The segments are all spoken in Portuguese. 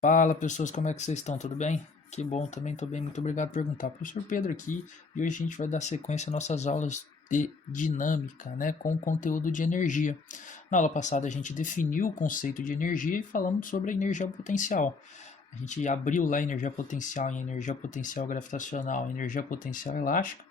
Fala pessoas, como é que vocês estão? Tudo bem? Que bom, também estou bem. Muito obrigado por perguntar. Professor Pedro aqui e hoje a gente vai dar sequência às nossas aulas de dinâmica, né, com conteúdo de energia. Na aula passada a gente definiu o conceito de energia e falamos sobre a energia potencial. A gente abriu lá energia potencial em energia potencial gravitacional, energia potencial elástica.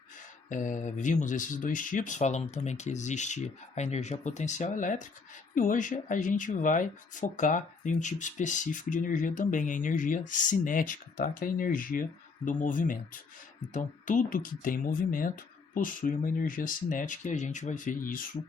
Vimos esses dois tipos, falamos também que existe a energia potencial elétrica e hoje a gente vai focar em um tipo específico de energia também, a energia cinética, tá? Que é a energia do movimento. Então, tudo que tem movimento possui uma energia cinética e a gente vai ver isso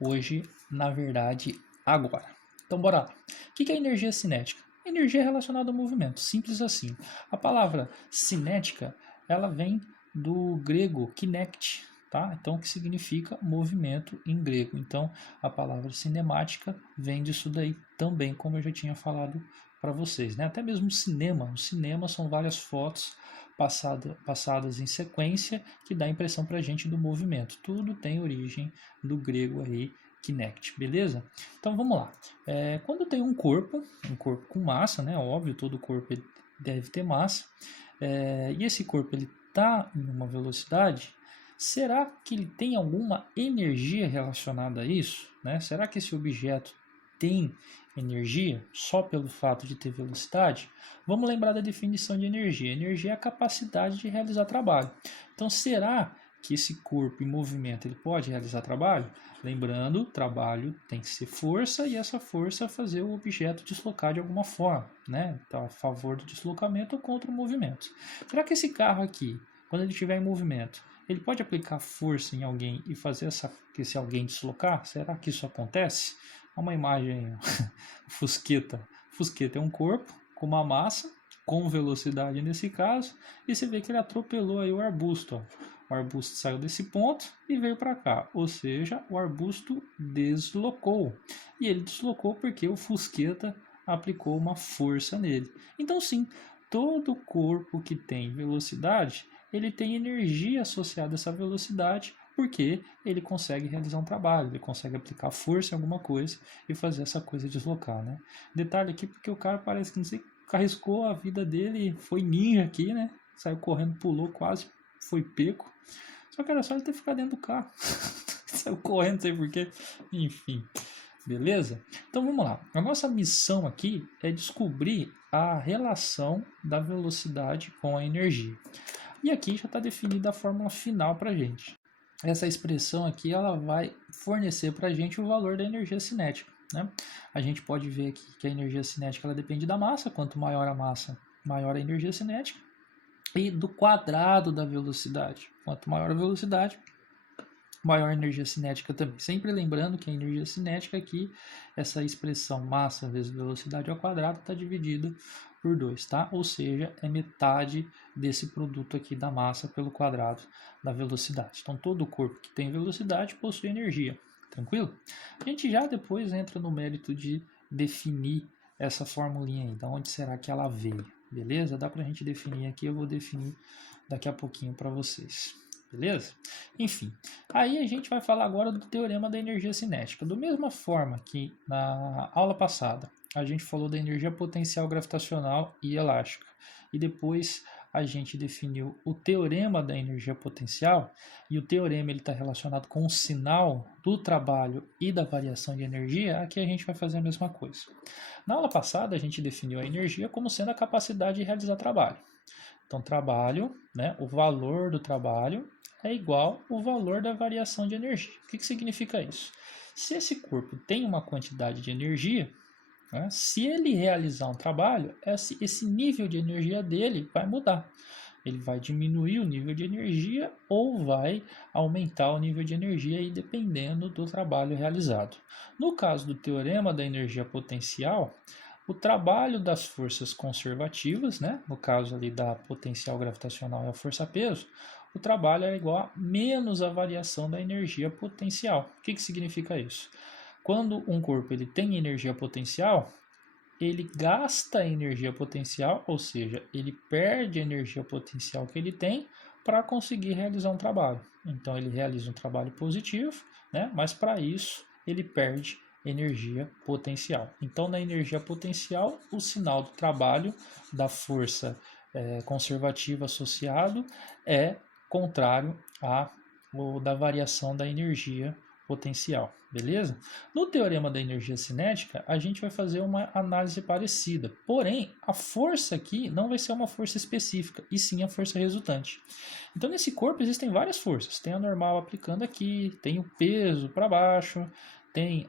hoje, na verdade, agora. Então, bora lá. O que é energia cinética? Energia relacionada ao movimento, simples assim. A palavra cinética, ela vem do grego kinect, tá? Então, que significa movimento em grego. Então, a palavra cinemática vem disso daí também, como eu já tinha falado para vocês, né? Até mesmo cinema. O cinema são várias fotos passadas em sequência que dá a impressão para a gente do movimento. Tudo tem origem do grego aí, kinect, beleza? Então, vamos lá. Quando tem um corpo com massa, né? Óbvio, todo corpo deve ter massa. E esse corpo ele está em uma velocidade, será que ele tem alguma energia relacionada a isso? Né? Será que esse objeto tem energia só pelo fato de ter velocidade? Vamos lembrar da definição de energia. Energia é a capacidade de realizar trabalho. Então, será que esse corpo em movimento ele pode realizar trabalho? Lembrando, trabalho tem que ser força e essa força fazer o objeto deslocar de alguma forma, né? Então, a favor do deslocamento ou contra o movimento. Será que esse carro aqui, quando ele estiver em movimento, ele pode aplicar força em alguém e fazer esse alguém deslocar? Será que isso acontece? Uma imagem Fusqueta. Fusqueta é um corpo com uma massa, com velocidade nesse caso, e você vê que ele atropelou aí o arbusto. Ó. O arbusto saiu desse ponto e veio para cá, ou seja, o arbusto deslocou. E ele deslocou porque o Fusqueta aplicou uma força nele. Então, sim, todo corpo que tem velocidade, ele tem energia associada a essa velocidade, porque ele consegue realizar um trabalho, ele consegue aplicar força em alguma coisa e fazer essa coisa deslocar, né? Detalhe aqui, porque o cara parece que não sei, arriscou a vida dele, foi ninja aqui, né? Saiu correndo, pulou, quase foi pego. Só que era só ele ter ficado dentro do carro. Saiu correndo, não sei porquê. Enfim, beleza? Então vamos lá. A nossa missão aqui é descobrir a relação da velocidade com a energia. E aqui já está definida a fórmula final para a gente. Essa expressão aqui ela vai fornecer para a gente o valor da energia cinética. Né? A gente pode ver aqui que a energia cinética ela depende da massa. Quanto maior a massa, maior a energia cinética. E do quadrado da velocidade. Quanto maior a velocidade, maior energia cinética também. Sempre lembrando que a energia cinética aqui, essa expressão massa vezes velocidade ao quadrado, está dividida por 2, tá? Ou seja, é metade desse produto aqui da massa pelo quadrado da velocidade. Então, todo corpo que tem velocidade possui energia, tranquilo? A gente já depois entra no mérito de definir essa formulinha aí, de onde será que ela veio, beleza? Dá para a gente definir aqui, eu vou definir daqui a pouquinho para vocês. Beleza? Enfim, aí a gente vai falar agora do teorema da energia cinética. Da mesma forma que na aula passada a gente falou da energia potencial gravitacional e elástica, e depois a gente definiu o teorema da energia potencial, e o teorema está relacionado com o sinal do trabalho e da variação de energia, aqui a gente vai fazer a mesma coisa. Na aula passada a gente definiu a energia como sendo a capacidade de realizar trabalho. Então, trabalho, né, o valor do trabalho é igual ao valor da variação de energia. O que significa isso? Se esse corpo tem uma quantidade de energia, né, se ele realizar um trabalho, esse nível de energia dele vai mudar. Ele vai diminuir o nível de energia ou vai aumentar o nível de energia aí, dependendo do trabalho realizado. No caso do teorema da energia potencial, o trabalho das forças conservativas, né, no caso ali da potencial gravitacional e a força-peso, o trabalho é igual a menos a variação da energia potencial. O que significa isso? Quando um corpo ele tem energia potencial, ele gasta a energia potencial, ou seja, ele perde a energia potencial que ele tem para conseguir realizar um trabalho. Então ele realiza um trabalho positivo, né? Mas para isso ele perde energia potencial. Então, na energia potencial, o sinal do trabalho da força conservativa associado é contrário ao da variação da energia potencial, beleza? No teorema da energia cinética, a gente vai fazer uma análise parecida, porém, a força aqui não vai ser uma força específica, e sim a força resultante. Então, nesse corpo existem várias forças, tem a normal aplicando aqui, tem o peso para baixo, tem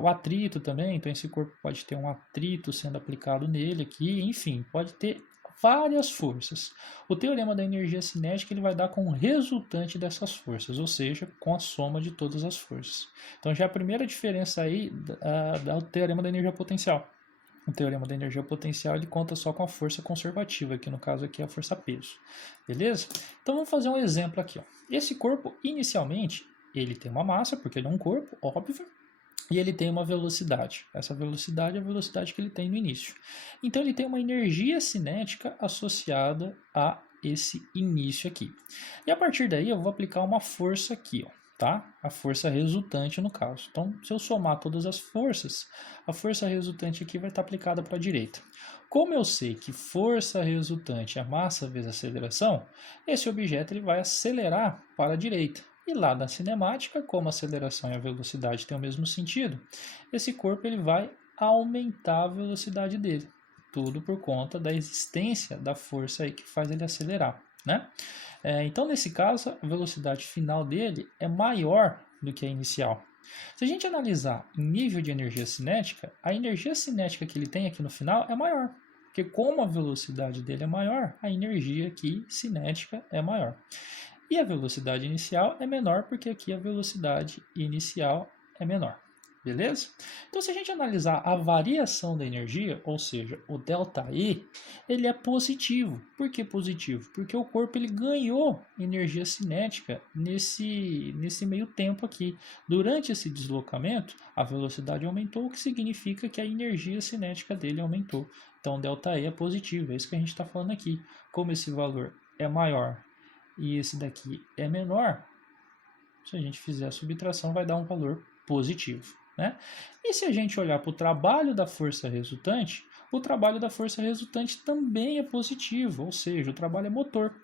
o atrito também, então esse corpo pode ter um atrito sendo aplicado nele aqui, enfim, pode ter várias forças. O teorema da energia cinética ele vai dar com o resultante dessas forças, ou seja, com a soma de todas as forças. Então já a primeira diferença aí do teorema da energia potencial. O teorema da energia potencial ele conta só com a força conservativa, que no caso aqui é a força peso. Beleza? Então vamos fazer um exemplo aqui. Ó. Esse corpo, inicialmente, ele tem uma massa, porque ele é um corpo, óbvio, e ele tem uma velocidade. Essa velocidade é a velocidade que ele tem no início. Então ele tem uma energia cinética associada a esse início aqui. E a partir daí eu vou aplicar uma força aqui, ó, tá? A força resultante no caso. Então, se eu somar todas as forças, a força resultante aqui vai estar aplicada para a direita. Como eu sei que força resultante é massa vezes aceleração, esse objeto ele vai acelerar para a direita. E lá na cinemática, como a aceleração e a velocidade têm o mesmo sentido, esse corpo ele vai aumentar a velocidade dele. Tudo por conta da existência da força aí que faz ele acelerar, né? Então, nesse caso, a velocidade final dele é maior do que a inicial. Se a gente analisar em nível de energia cinética, a energia cinética que ele tem aqui no final é maior. Porque como a velocidade dele é maior, a energia aqui cinética é maior. E a velocidade inicial é menor porque aqui a velocidade inicial é menor. Beleza? Então, se a gente analisar a variação da energia, ou seja, o ΔE, ele é positivo. Por que positivo? Porque o corpo ele ganhou energia cinética nesse meio tempo aqui. Durante esse deslocamento, a velocidade aumentou, o que significa que a energia cinética dele aumentou. Então, ΔE é positivo, é isso que a gente está falando aqui. Como esse valor é maior e esse daqui é menor, se a gente fizer a subtração vai dar um valor positivo. Né? E se a gente olhar para o trabalho da força resultante, o trabalho da força resultante também é positivo, ou seja, o trabalho é motor.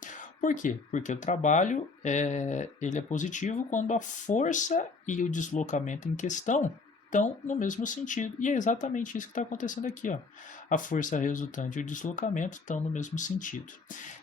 Por quê? Porque o trabalho ele é positivo quando a força e o deslocamento em questão estão no mesmo sentido. E é exatamente isso que está acontecendo aqui. Ó. A força resultante e o deslocamento estão no mesmo sentido.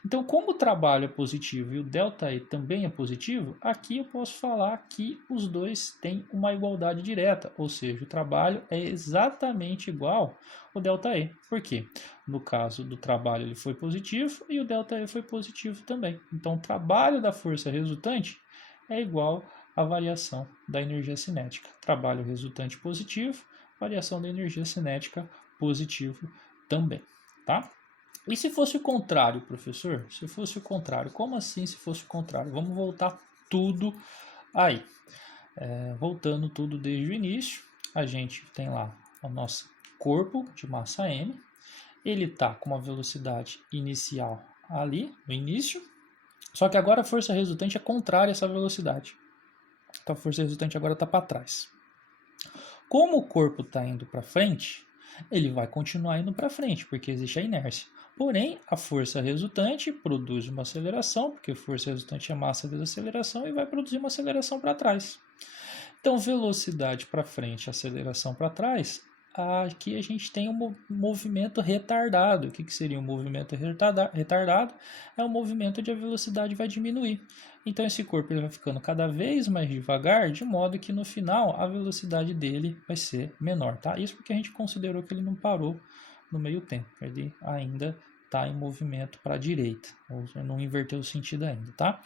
Então, como o trabalho é positivo e o ΔE também é positivo, aqui eu posso falar que os dois têm uma igualdade direta, ou seja, o trabalho é exatamente igual ao ΔE. Por quê? No caso do trabalho ele foi positivo e o ΔE foi positivo também. Então, o trabalho da força resultante é igual a variação da energia cinética. Trabalho resultante positivo, variação da energia cinética positivo também, tá? E se fosse o contrário, professor? Se fosse o contrário, como assim se fosse o contrário? Vamos voltar tudo aí. Voltando tudo desde o início, a gente tem lá o nosso corpo de massa m, ele está com uma velocidade inicial ali, no início, só que agora a força resultante é contrária a essa velocidade. Então a força resultante agora está para trás. Como o corpo está indo para frente, ele vai continuar indo para frente, porque existe a inércia. Porém, a força resultante produz uma aceleração, porque força resultante é massa vezes aceleração, e vai produzir uma aceleração para trás. Então, velocidade para frente, aceleração para trás, aqui a gente tem um movimento retardado. O que seria um movimento retardado? É um movimento onde a velocidade vai diminuir. Então esse corpo ele vai ficando cada vez mais devagar, de modo que no final a velocidade dele vai ser menor. Tá? Isso porque a gente considerou que ele não parou no meio tempo. Ele ainda está em movimento para a direita, ou não inverteu o sentido ainda, tá?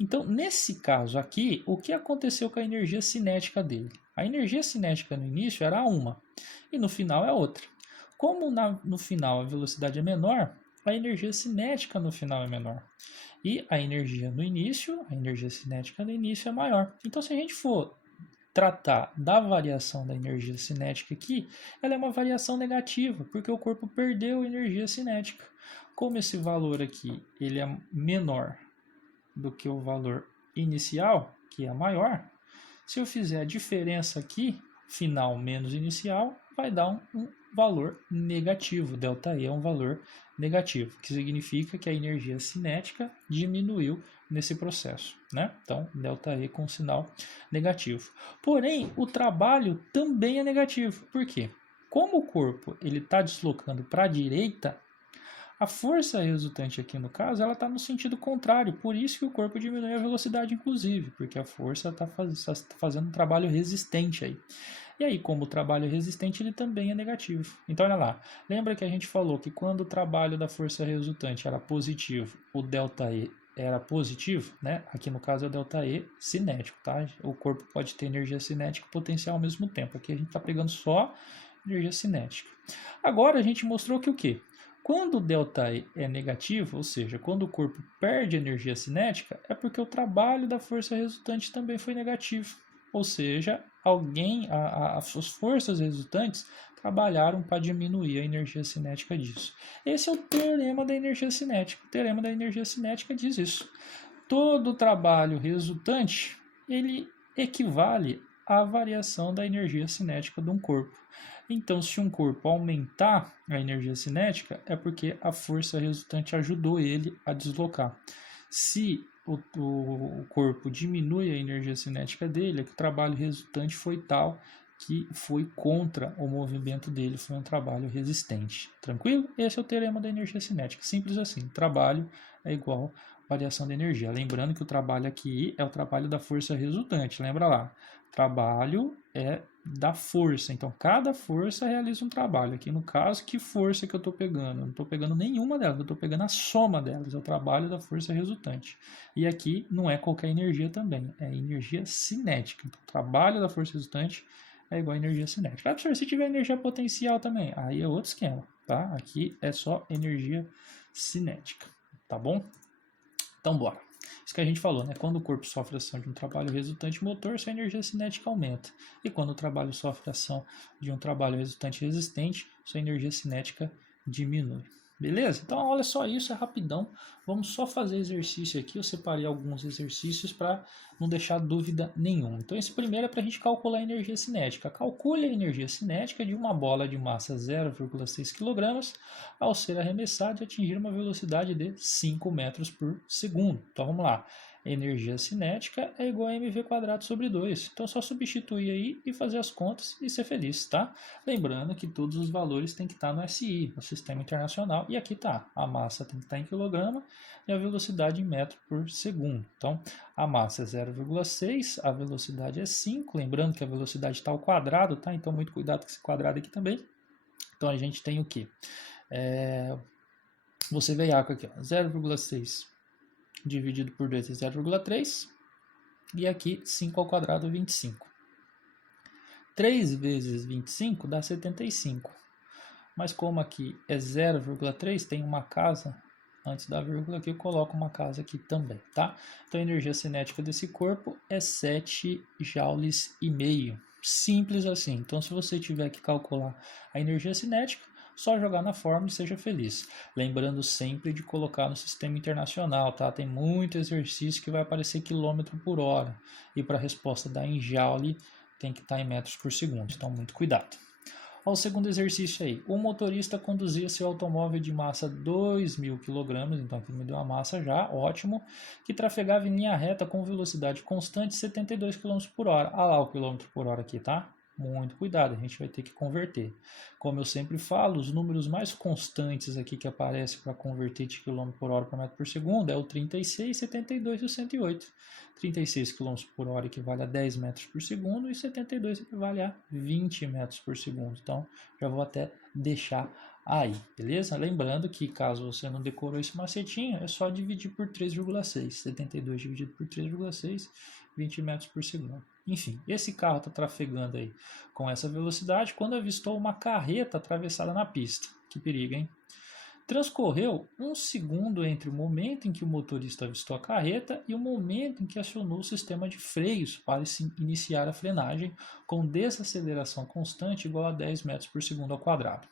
Então, nesse caso aqui, o que aconteceu com a energia cinética dele? A energia cinética no início era uma, e no final é outra. Como no final a velocidade é menor, a energia cinética no final é menor. E a energia no início, a energia cinética no início é maior. Então, se a gente for tratar da variação da energia cinética aqui, ela é uma variação negativa, porque o corpo perdeu energia cinética. Como esse valor aqui ele é menor do que o valor inicial, que é maior, se eu fizer a diferença aqui, final menos inicial vai dar um valor negativo. ΔE é um valor negativo, que significa que a energia cinética diminuiu nesse processo, né? Então, ΔE com sinal negativo. Porém, o trabalho também é negativo. Por quê? Como o corpo ele está deslocando para a direita, a força resultante aqui no caso, ela está no sentido contrário, por isso que o corpo diminui a velocidade, inclusive, porque a força está fazendo um trabalho resistente aí. E aí, como o trabalho é resistente, ele também é negativo. Então, olha lá, lembra que a gente falou que quando o trabalho da força resultante era positivo, o ΔE era positivo, né? Aqui no caso é o ΔE cinético, tá? O corpo pode ter energia cinética e potencial ao mesmo tempo. Aqui a gente está pegando só energia cinética. Agora a gente mostrou que o quê? Quando o ΔE é negativo, ou seja, quando o corpo perde energia cinética, é porque o trabalho da força resultante também foi negativo. Ou seja, as forças resultantes trabalharam para diminuir a energia cinética disso. Esse é o teorema da energia cinética. O teorema da energia cinética diz isso. Todo trabalho resultante, ele equivale à variação da energia cinética de um corpo. Então, se um corpo aumentar a energia cinética, é porque a força resultante ajudou ele a deslocar. Se o corpo diminui a energia cinética dele, é que o trabalho resultante foi tal que foi contra o movimento dele, foi um trabalho resistente. Tranquilo? Esse é o teorema da energia cinética. Simples assim. Trabalho é igual variação da energia. Lembrando que o trabalho aqui é o trabalho da força resultante. Lembra lá. Trabalho é da força. Então, cada força realiza um trabalho. Aqui, no caso, que força que eu estou pegando? Eu não estou pegando nenhuma delas, eu estou pegando a soma delas. É o trabalho da força resultante. E aqui não é qualquer energia também, é energia cinética. Então, o trabalho da força resultante é igual a energia cinética. Professor, se tiver energia potencial também, aí é outro esquema, tá? Aqui é só energia cinética, tá bom? Então, bora. Isso que a gente falou, né? Quando o corpo sofre ação de um trabalho resultante motor, sua energia cinética aumenta. E quando o trabalho sofre ação de um trabalho resultante resistente, sua energia cinética diminui. Beleza? Então, olha só isso, é rapidão. Vamos só fazer exercício aqui. Eu separei alguns exercícios para não deixar dúvida nenhuma. Então, esse primeiro é para a gente calcular a energia cinética. Calcule a energia cinética de uma bola de massa 0,6 kg ao ser arremessada e atingir uma velocidade de 5 metros por segundo. Então, vamos lá. Energia cinética é igual a mv² sobre 2. Então, é só substituir aí e fazer as contas e ser feliz, tá? Lembrando que todos os valores têm que estar no SI, no Sistema Internacional, e aqui está. A massa tem que estar em quilograma e a velocidade em metro por segundo. Então, a massa é 0,6, a velocidade é 5. Lembrando que a velocidade está ao quadrado, tá? Então, muito cuidado com esse quadrado aqui também. Então, a gente tem o quê? Você vê aqui, 0,6 dividido por 2 é 0,3. E aqui, 5 ao quadrado, 25. 3 vezes 25 dá 75. Mas como aqui é 0,3, tem uma casa antes da vírgula aqui, eu coloco uma casa aqui também, tá? Então a energia cinética desse corpo é 7 joules e meio. Simples assim. Então se você tiver que calcular a energia cinética, só jogar na fórmula e seja feliz. Lembrando sempre de colocar no sistema internacional, tá? Tem muito exercício que vai aparecer quilômetro por hora. E para a resposta dar em joule, tem que estar em metros por segundo. Então, muito cuidado. Olha o segundo exercício aí. O motorista conduzia seu automóvel de massa 2.000 kg, então aqui me deu uma massa já, ótimo, que trafegava em linha reta com velocidade constante 72 km por hora. Olha lá o quilômetro por hora aqui, tá? Muito cuidado, a gente vai ter que converter. Como eu sempre falo, os números mais constantes aqui que aparecem para converter de km por hora para metro por segundo é o 36, 72 e o 108. 36 km por hora equivale a 10 metros por segundo e 72 equivale a 20 metros por segundo. Então, já vou até deixar aí, beleza? Lembrando que caso você não decorou esse macetinho, é só dividir por 3,6. 72 dividido por 3,6, 20 metros por segundo. Enfim, esse carro está trafegando aí com essa velocidade quando avistou uma carreta atravessada na pista. Que perigo, hein? Transcorreu 1 segundo entre o momento em que o motorista avistou a carreta e o momento em que acionou o sistema de freios para iniciar a frenagem com desaceleração constante igual a 10 metros por segundo ao quadrado.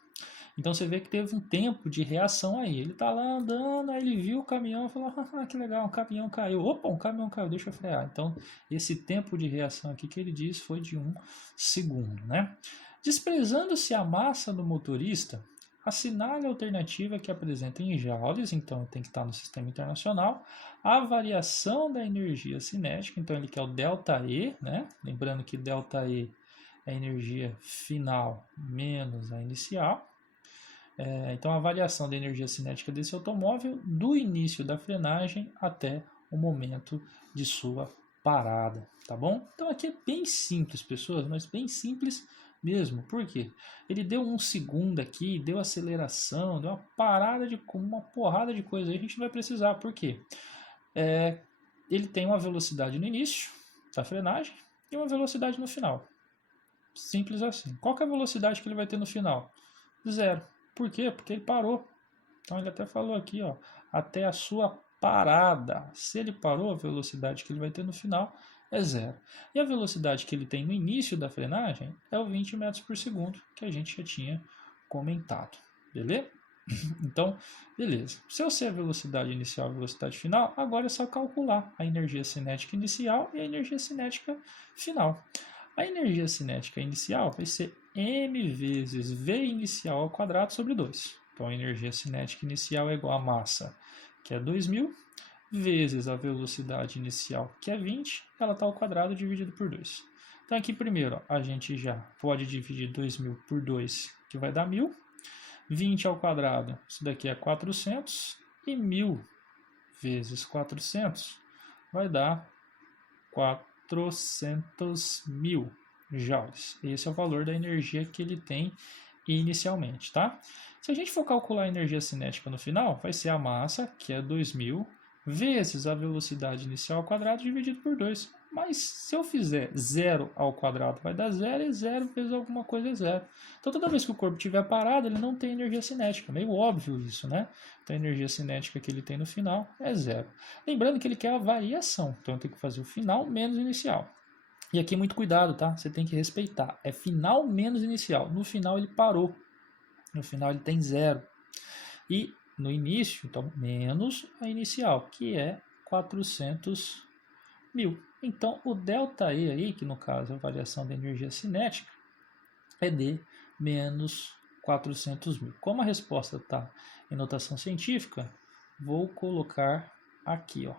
Então você vê que teve um tempo de reação aí. Ele tá lá andando, aí ele viu o caminhão e falou: ah, que legal, um caminhão caiu. Opa, um caminhão caiu, deixa eu frear. Então esse tempo de reação aqui que ele diz foi de 1 segundo, né? Desprezando-se a massa do motorista, assinale a alternativa que apresenta em joules, então tem que estar no sistema internacional, a variação da energia cinética, então ele quer o ΔE, né? Lembrando que ΔE é a energia final menos a inicial. Então a variação da energia cinética desse automóvel do início da frenagem até o momento de sua parada, tá bom? Então aqui é bem simples, pessoas, mas bem simples mesmo. Por quê? Ele deu 1 segundo aqui, deu aceleração, deu uma parada de uma porrada de coisa aí, a gente não vai precisar. Por quê? Ele tem uma velocidade no início da frenagem e uma velocidade no final. Simples assim. Qual que é a velocidade que ele vai ter no final? 0. Por quê? Porque ele parou. Então ele até falou aqui, ó, até a sua parada. Se ele parou, a velocidade que ele vai ter no final é 0. E a velocidade que ele tem no início da frenagem é o 20 metros por segundo, que a gente já tinha comentado. Beleza? Então, beleza. Se eu sei a velocidade inicial e a velocidade final, agora é só calcular a energia cinética inicial e a energia cinética final. A energia cinética inicial vai ser m vezes v inicial ao quadrado sobre 2. Então, a energia cinética inicial é igual a massa, que é 2.000, vezes a velocidade inicial, que é 20, ela está ao quadrado dividido por 2. Então, aqui primeiro, a gente já pode dividir 2.000 por 2, que vai dar 1.000. 20 ao quadrado, isso daqui é 400, e 1.000 vezes 400 vai dar 400.000 joules. Esse é o valor da energia que ele tem inicialmente, tá? Se a gente for calcular a energia cinética no final, vai ser a massa, que é 2.000, vezes a velocidade inicial ao quadrado dividido por 2. Mas se eu fizer 0 ao quadrado vai dar 0 e 0 vezes alguma coisa é 0. Então toda vez que o corpo estiver parado, ele não tem energia cinética. Meio óbvio isso, né? Então a energia cinética que ele tem no final é 0. Lembrando que ele quer a variação, então eu tenho que fazer o final menos o inicial. E aqui muito cuidado, tá? Você tem que respeitar. É final menos inicial. No final ele parou. No final ele tem 0. E no início, então, menos a inicial, que é 400.000. Então, o ΔE aí, que no caso é a variação da energia cinética, é de menos 400.000. Como a resposta está em notação científica, vou colocar aqui, ó.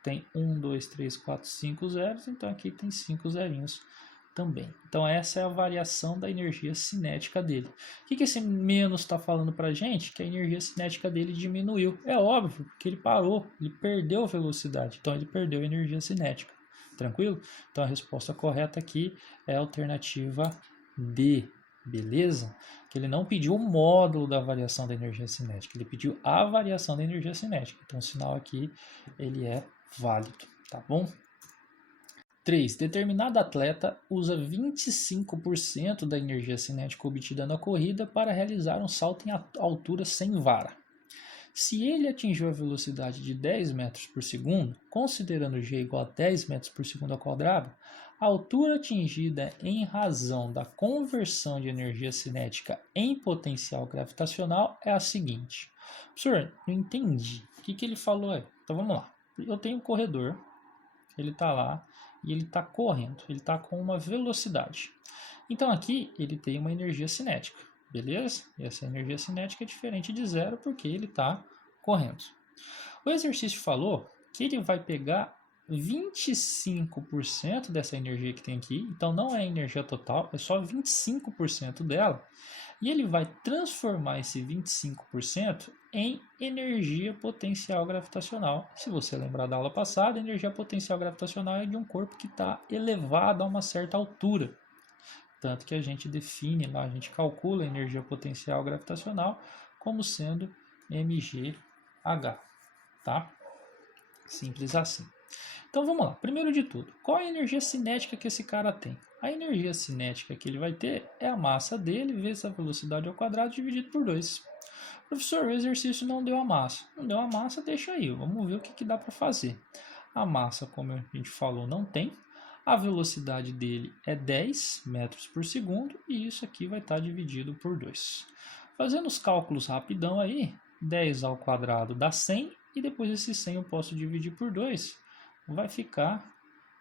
Tem 1, 2, 3, 4, 5 zeros, então aqui tem 5 zerinhos também. Então essa é a variação da energia cinética dele. O que esse menos está falando para a gente? Que a energia cinética dele diminuiu. É óbvio, porque ele parou, ele perdeu velocidade, então ele perdeu a energia cinética. Tranquilo? Então a resposta correta aqui é a alternativa D. Beleza? Que ele não pediu o módulo da variação da energia cinética, ele pediu a variação da energia cinética. Então o sinal aqui ele é válido, tá bom? 3. Determinado atleta usa 25% da energia cinética obtida na corrida para realizar um salto em altura sem vara. Se ele atingiu a velocidade de 10 metros por segundo, considerando g igual a 10 metros por segundo ao quadrado, a altura atingida em razão da conversão de energia cinética em potencial gravitacional é a seguinte. Professor, não entendi. O que ele falou aí? Então vamos lá. Eu tenho um corredor, ele está lá e ele está correndo, ele está com uma velocidade. Então aqui ele tem uma energia cinética, beleza? E essa energia cinética é diferente de 0 porque ele está correndo. O exercício falou que ele vai pegar 25% dessa energia que tem aqui, então não é a energia total, é só 25% dela, e ele vai transformar esse 25% em energia potencial gravitacional. Se você lembrar da aula passada, a energia potencial gravitacional é de um corpo que está elevado a uma certa altura. Tanto que a gente define lá, a gente calcula a energia potencial gravitacional como sendo mgh, tá? Simples assim. Então vamos lá, primeiro de tudo, qual é a energia cinética que esse cara tem? A energia cinética que ele vai ter é a massa dele vezes a velocidade ao quadrado dividido por 2. Professor, o exercício não deu a massa. Não deu a massa, deixa aí, vamos ver o que dá para fazer. A massa, como a gente falou, não tem. A velocidade dele é 10 metros por segundo e isso aqui vai estar dividido por 2. Fazendo os cálculos rapidão aí, 10 ao quadrado dá 100, e depois esse 100 eu posso dividir por 2, vai ficar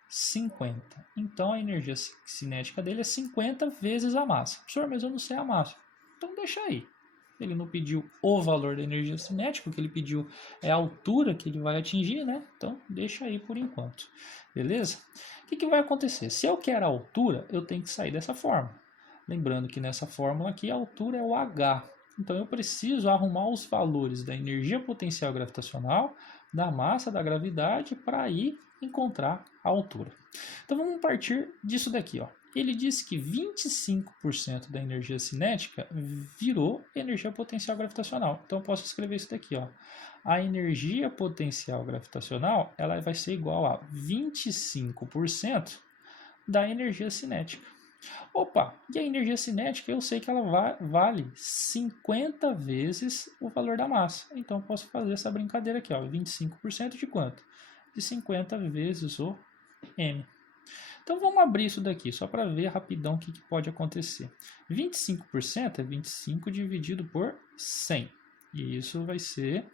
50. Então a energia cinética dele é 50 vezes a massa. Professor, mas eu não sei a massa. Então deixa aí. Ele não pediu o valor da energia cinética, o que ele pediu é a altura que ele vai atingir, né? Então deixa aí por enquanto. Beleza? O que vai acontecer? Se eu quero a altura, eu tenho que sair dessa forma. Lembrando que nessa fórmula aqui a altura é o H. Então eu preciso arrumar os valores da energia potencial gravitacional, da massa, da gravidade, para ir encontrar a altura. Então vamos partir disso daqui, ó. Ele disse que 25% da energia cinética virou energia potencial gravitacional. Então eu posso escrever isso daqui, ó. A energia potencial gravitacional, ela vai ser igual a 25% da energia cinética. Opa, e a energia cinética eu sei que ela vale 50 vezes o valor da massa. Então eu posso fazer essa brincadeira aqui, ó, 25% de quanto? De 50 vezes o m. Então vamos abrir isso daqui, só para ver rapidão o que pode acontecer. 25% é 25 dividido por 100. E isso vai ser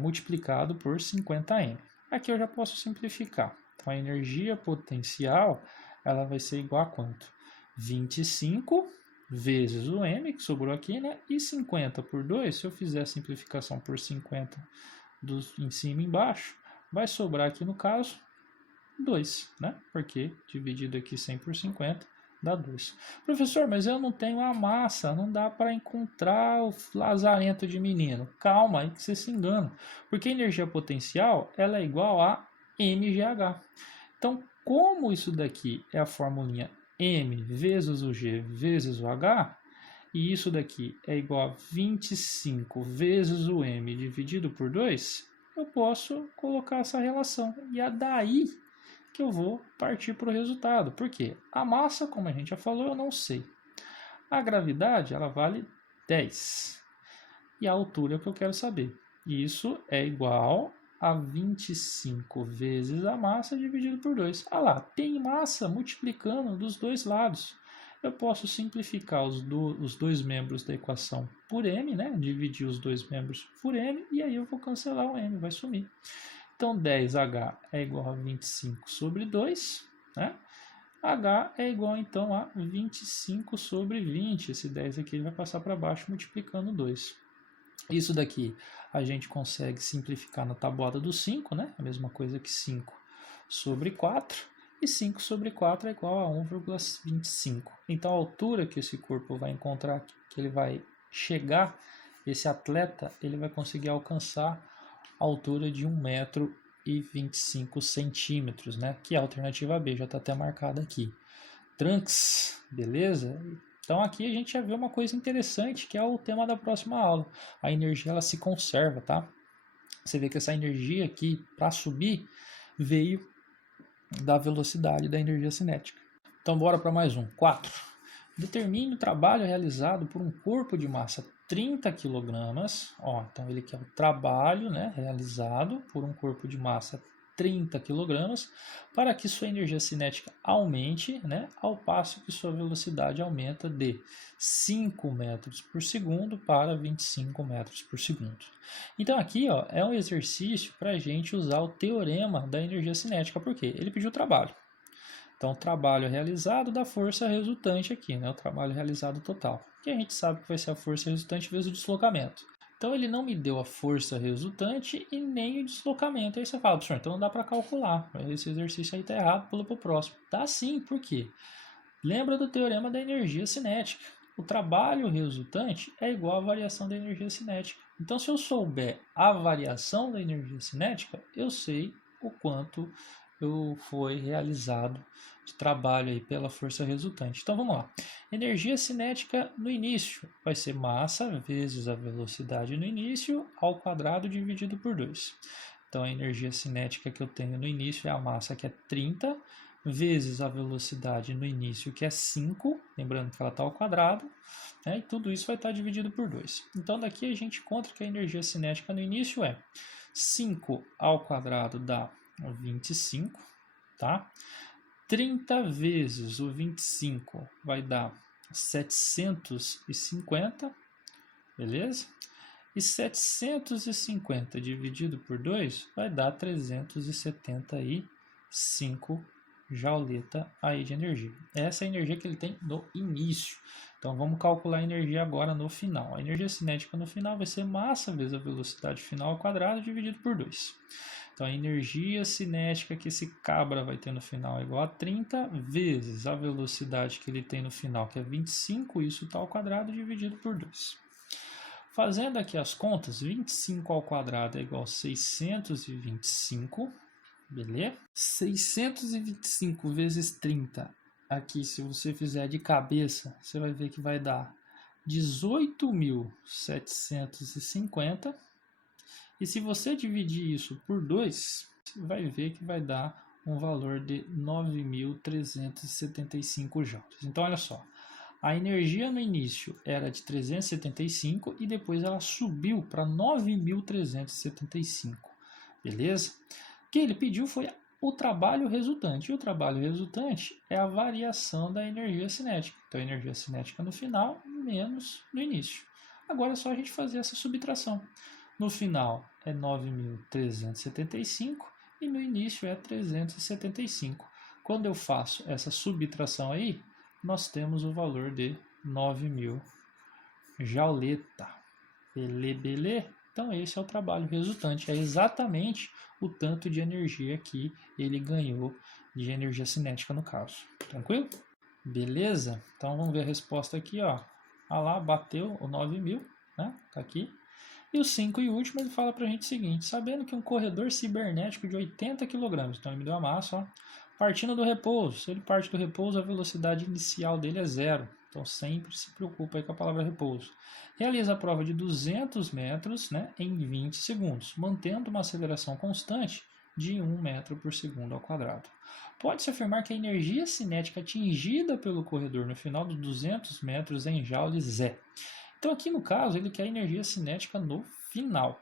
multiplicado por 50m. Aqui eu já posso simplificar. Então a energia potencial ela vai ser igual a quanto? 25 vezes o m, que sobrou aqui, né? E 50 por 2, se eu fizer a simplificação por 50 em cima e embaixo, vai sobrar aqui no caso 2, né? Porque dividido aqui 100 por 50 dá 2. Professor, mas eu não tenho a massa, não dá para encontrar o lazarento de menino. Calma aí que você se engana. Porque a energia potencial ela é igual a mgh. Então, como isso daqui é a formulinha m vezes o g vezes o h, e isso daqui é igual a 25 vezes o m dividido por 2, eu posso colocar essa relação. E é daí que eu vou partir para o resultado. Por quê? A massa, como a gente já falou, eu não sei. A gravidade, ela vale 10. E a altura é o que eu quero saber. Isso é igual a 25 vezes a massa dividido por 2. Ah lá, tem massa multiplicando dos dois lados. Eu posso simplificar os dois membros da equação por m, né? Dividir os dois membros por m, e aí eu vou cancelar o m, vai sumir. Então 10H é igual a 25 sobre 2, né? H é igual então a 25 sobre 20. Esse 10 aqui vai passar para baixo multiplicando 2. Isso daqui a gente consegue simplificar na tabuada do 5, né? A mesma coisa que 5 sobre 4. E 5 sobre 4 é igual a 1,25. Então a altura que esse corpo vai encontrar, que ele vai chegar, esse atleta, ele vai conseguir alcançar a altura de 1,25 m, né? Que é a alternativa B, já está até marcada aqui. Trunks, beleza? Então aqui a gente já vê uma coisa interessante, que é o tema da próxima aula. A energia ela se conserva, tá? Você vê que essa energia aqui, para subir, veio da velocidade da energia cinética. Então bora para mais um. 4. Determine o trabalho realizado por um corpo de massa 30 kg. Então ele quer o trabalho, né, realizado por um corpo de massa 30 kg para que sua energia cinética aumente, né, ao passo que sua velocidade aumenta de 5 metros por segundo para 25 metros por segundo. Então aqui é um exercício para a gente usar o teorema da energia cinética, porque ele pediu trabalho. Então, o trabalho realizado da força resultante aqui, né? O trabalho realizado total. Que a gente sabe que vai ser a força resultante vezes o deslocamento. Então, ele não me deu a força resultante e nem o deslocamento. Aí você fala, professor, então não dá para calcular. Esse exercício aí está errado, pula para o próximo. Dá sim, por quê? Lembra do teorema da energia cinética. O trabalho resultante é igual à variação da energia cinética. Então, se eu souber a variação da energia cinética, eu sei o quanto foi realizado de trabalho aí pela força resultante. Então vamos lá. Energia cinética no início vai ser massa vezes a velocidade no início ao quadrado dividido por 2. Então a energia cinética que eu tenho no início é a massa, que é 30, vezes a velocidade no início, que é 5, lembrando que ela está ao quadrado, né? E tudo isso vai estar dividido por 2. Então daqui a gente encontra que a energia cinética no início é 5 ao quadrado dá 25, tá? 30 vezes o 25 vai dar 750, beleza? E 750 dividido por 2 vai dar 375 jauleta aí de energia. Essa é a energia que ele tem no início. Então vamos calcular a energia agora no final. A energia cinética no final vai ser massa vezes a velocidade final ao quadrado dividido por 2. Então a energia cinética que esse cabra vai ter no final é igual a 30 vezes a velocidade que ele tem no final, que é 25, isso está ao quadrado dividido por 2. Fazendo aqui as contas, 25 ao quadrado é igual a 625, beleza? 625 vezes 30, aqui se você fizer de cabeça, você vai ver que vai dar 18.750. E se você dividir isso por 2, você vai ver que vai dar um valor de 9.375 joules. Então, olha só. A energia no início era de 375 e depois ela subiu para 9.375, beleza? O que ele pediu foi o trabalho resultante. E o trabalho resultante é a variação da energia cinética. Então, a energia cinética no final menos no início. Agora é só a gente fazer essa subtração. No final é 9.375 e no início é 375. Quando eu faço essa subtração aí, nós temos o valor de 9.000 jauleta. Belê. Então esse é o trabalho resultante. É exatamente o tanto de energia que ele ganhou de energia cinética no caso. Tranquilo? Beleza? Então vamos ver a resposta aqui, ó. Ah lá, bateu o 9.000, né? Tá aqui. E o 5 e último, ele fala pra gente o seguinte: sabendo que um corredor cibernético de 80 kg, então ele me deu a massa, ó, partindo do repouso. Se ele parte do repouso, a velocidade inicial dele é 0. Então sempre se preocupa aí com a palavra repouso. Realiza a prova de 200 metros, né, em 20 segundos, mantendo uma aceleração constante de 1 metro por segundo ao quadrado. Pode-se afirmar que a energia cinética atingida pelo corredor no final dos 200 metros em joules é. Então aqui no caso ele quer a energia cinética no final.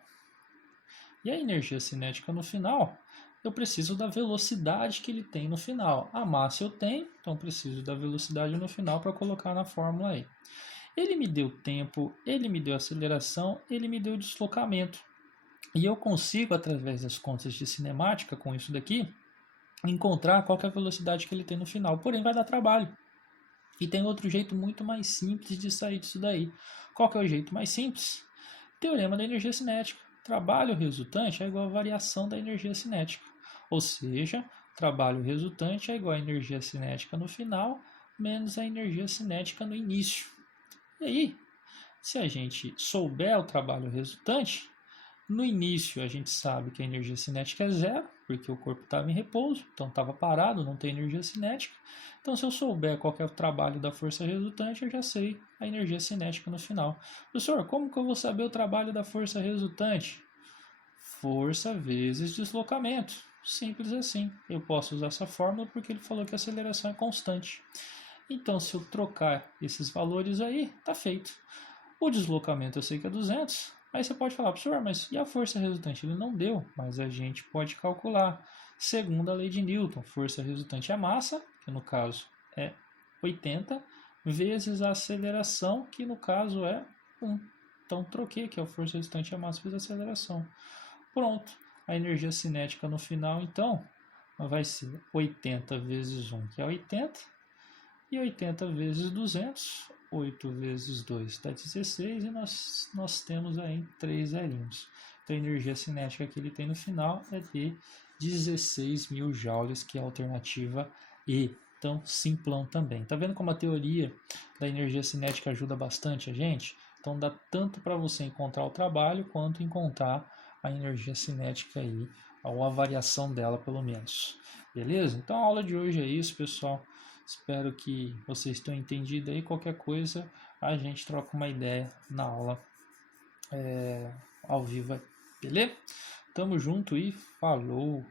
E a energia cinética no final, eu preciso da velocidade que ele tem no final. A massa eu tenho, então preciso da velocidade no final para colocar na fórmula aí. Ele me deu tempo, ele me deu aceleração, ele me deu deslocamento. E eu consigo, através das contas de cinemática, com isso daqui, encontrar qual é a velocidade que ele tem no final. Porém, vai dar trabalho. E tem outro jeito muito mais simples de sair disso daí. Qual que é o jeito mais simples? Teorema da energia cinética. Trabalho resultante é igual a variação da energia cinética. Ou seja, trabalho resultante é igual a energia cinética no final menos a energia cinética no início. E aí, se a gente souber o trabalho resultante, no início a gente sabe que a energia cinética é 0, porque o corpo estava em repouso, então estava parado, não tem energia cinética. Então se eu souber qual é o trabalho da força resultante, eu já sei a energia cinética no final. Professor, como que eu vou saber o trabalho da força resultante? Força vezes deslocamento. Simples assim. Eu posso usar essa fórmula porque ele falou que a aceleração é constante. Então se eu trocar esses valores aí, tá feito. O deslocamento eu sei que é 200. Aí você pode falar, professor, mas e a força resultante? Ele não deu, mas a gente pode calcular. Segundo a lei de Newton, força resultante é a massa, que no caso é 80, vezes a aceleração, que no caso é 1. Então troquei, que é a força resultante é a massa vezes a aceleração. Pronto. A energia cinética no final, então, vai ser 80 vezes 1, que é 80, e 80 vezes 200, 8 vezes 2 dá 16, e nós temos aí 3 zerinhos. Então a energia cinética que ele tem no final é de 16.000 joules, que é a alternativa E. Então simplão também. Tá vendo como a teoria da energia cinética ajuda bastante a gente? Então dá tanto para você encontrar o trabalho, quanto encontrar a energia cinética aí, ou a variação dela pelo menos. Beleza? Então a aula de hoje é isso, pessoal. Espero que vocês tenham entendido aí. Qualquer coisa, a gente troca uma ideia na aula ao vivo. Beleza? Tamo junto e falou!